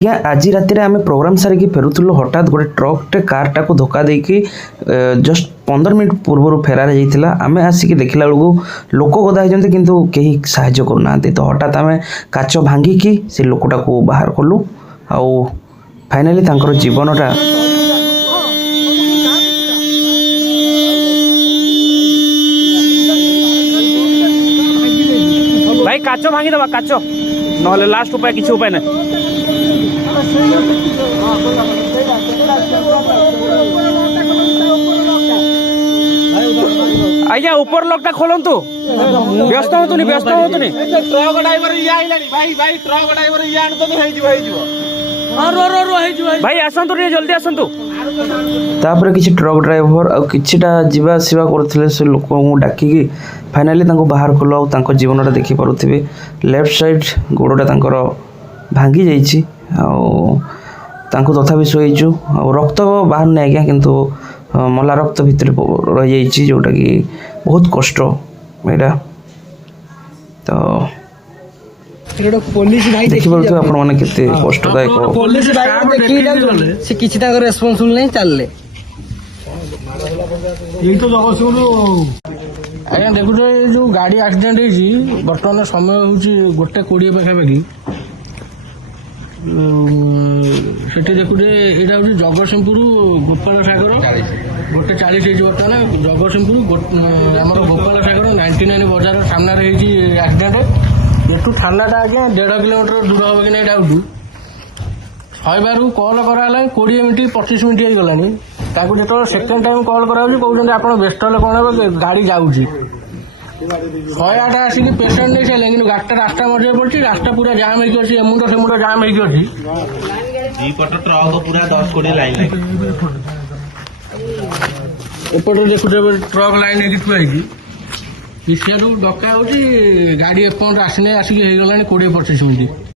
या आज राति आम प्रोग्राम सारिकी फेरुलु हठात गोटे ट्रकटे कारटा को धोका देकी जस्ट 15 मिनट पूर्व फेरार जाइए आम आसिक देखला बेलू लोक गदा होती किंतु कहीं साहाय्य करूना तो हठात आम काच भांगिकी से लोकटा को बाहर कलु आउ फाइनाली तांकर जीवनटा भाई काच भांगी दबा काच ना लास्ट उपाय किसी उपाय ना आज्ञा ऊपर लॉकटा खोलंतु व्यस्त होतुनी ट्रक ड्राइवर या आइलानी भाई भाई ट्रक ड्राइवर या आनतनी हेइ जिवो रो हेइ जिवो भाई आसंतु रे जल्दी आसंतु तापर किसी ट्रक ड्राइवर आ किछिटा जीवा सेवा करथिले से लोक को डाकिकी फाइनाली तांको बाहर कलो आ तांको जीवनटा देखि पारुथिबे लेफ्ट साइड गोड़टा तांकर भांगी जाइछि आ तांको तथापि शोइछु आ रक्त बाहर नै आज्ञा किंतु मला रक्त भितर रही जाइछि जोटा कि बहुत कष्ट एटा तो पुलिस भाई देखि पारुथिबे आपण माने केते कष्टदायक पुलिस भाई देखि से किछि ताको रेस्पोंसिबल नै चलले ये तो जगतसिंहपुर आज्ञा देखुछ जो गाड़ी एक्सीडेंट होइछि वर्तमान समय होउछि 1:20 पाखापाखि सेठी देखुछ एटा होउछि जगतसिंहपुर गोपाल सागर 1:40 होइछि वर्तमान जगतसिंहपुर हमर गोपाल सागर 99 बाजार सामने होइछि एक्सीडेंट एठू थानाटा आज्ञा 1.5 किलोमीटर दूर हम कि नहीं डाउट 100 बार कल कराला 20 मिनिट 25 मिनिट हो गलानी ताकू जो सेकेंड टाइम कल कराऊँ कहते आप व्यस्त हेल्ले कौन हे गाड़ी जाऊँगी 108 आसिक पेसेंट नहीं सारे कि गाड़ीटा रास्ता मझे पड़ी रास्ता पूरा जाम होगी एमुंड सेमुंड जाम होगी एपटे देखुच ट्रक लाइन है थुआई पीछे डका हो गाड़ी एपर्यंत आसने आसिक 20-25 मिनिट